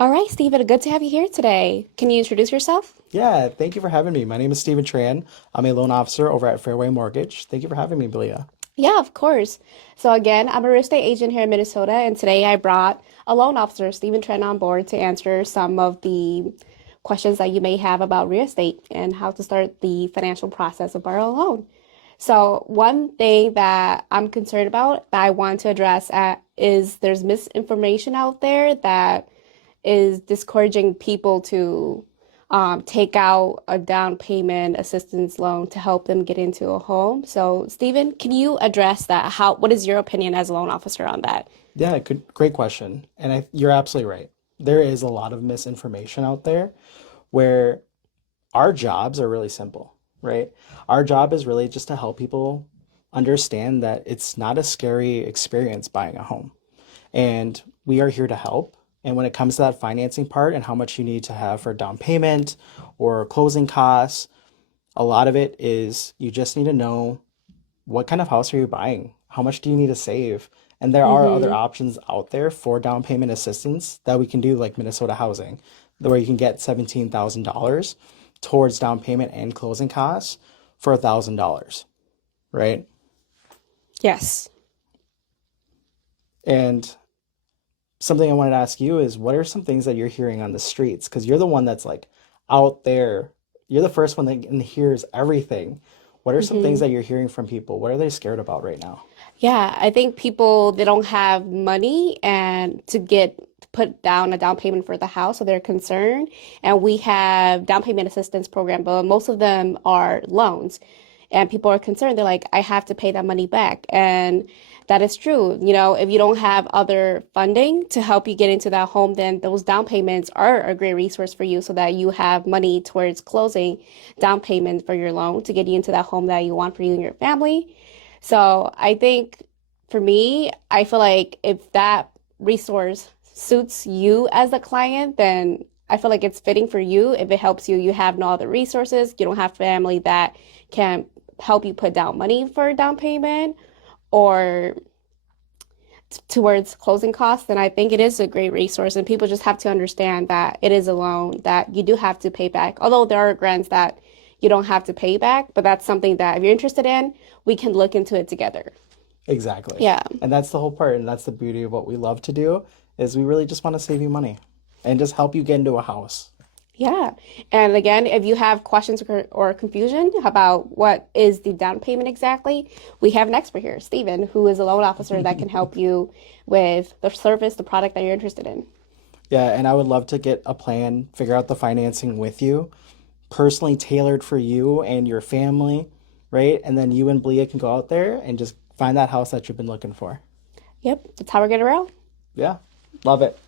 All right, Stephen, good to have you here today. Can you introduce yourself? Yeah, thank you for having me. My name is Stephen Tran. I'm a loan officer over at Fairway Mortgage. Thank you for having me, Belia. Yeah, of course. So again, I'm a real estate agent here in Minnesota, and today I brought a loan officer, Stephen Trent, on board to answer some of the questions that you may have about real estate and how to start the financial process of borrow a loan. So one thing that I'm concerned about that I want to address is there's misinformation out there that is discouraging people to take out a down payment assistance loan to help them get into a home. So, Stephen, can you address that? What is your opinion as a loan officer on that? Yeah, great question. And you're absolutely right. There is a lot of misinformation out there where our jobs are really simple, right? Our job is really just to help people understand that it's not a scary experience buying a home. And we are here to help. And when it comes to that financing part and how much you need to have for down payment or closing costs, a lot of it is you just need to know what kind of house are you buying? How much do you need to save? And there are other Mm-hmm. options out there for down payment assistance that we can do, like Minnesota Housing, where you can get $17,000 towards down payment and closing costs for $1,000, right? Yes. And something I wanted to ask you is what are some things that you're hearing on the streets? Because you're the one that's like out there. You're the first one that hears everything. What are some things Mm-hmm. that you're hearing from people? What are they scared about right now? Yeah, I think people they don't have money and to get put down a down payment for the house, so they're concerned. And we have down payment assistance program, but most of them are loans. And people are concerned. They're like, I have to pay that money back. And that is true. You know, if you don't have other funding to help you get into that home, then those down payments are a great resource for you so that you have money towards closing down payment for your loan to get you into that home that you want for you and your family. So I think for me, I feel like if that resource suits you as a client, then I feel like it's fitting for you. If it helps you, you have no other resources, you don't have family that can help you put down money for a down payment or towards closing costs, then I think it is a great resource. And people just have to understand that it is a loan that you do have to pay back. Although there are grants that you don't have to pay back, but that's something that if you're interested in, we can look into it together. Exactly. Yeah. And that's the whole part. And that's the beauty of what we love to do is we really just want to save you money and just help you get into a house. Yeah. And again, if you have questions or confusion about what is the down payment exactly, we have an expert here, Stephen, who is a loan officer that can help you with the service, the product that you're interested in. Yeah, and I would love to get a plan, figure out the financing with you, personally tailored for you and your family, right? And then you and Blia can go out there and just find that house that you've been looking for. Yep. That's how we're going to roll. Yeah, love it.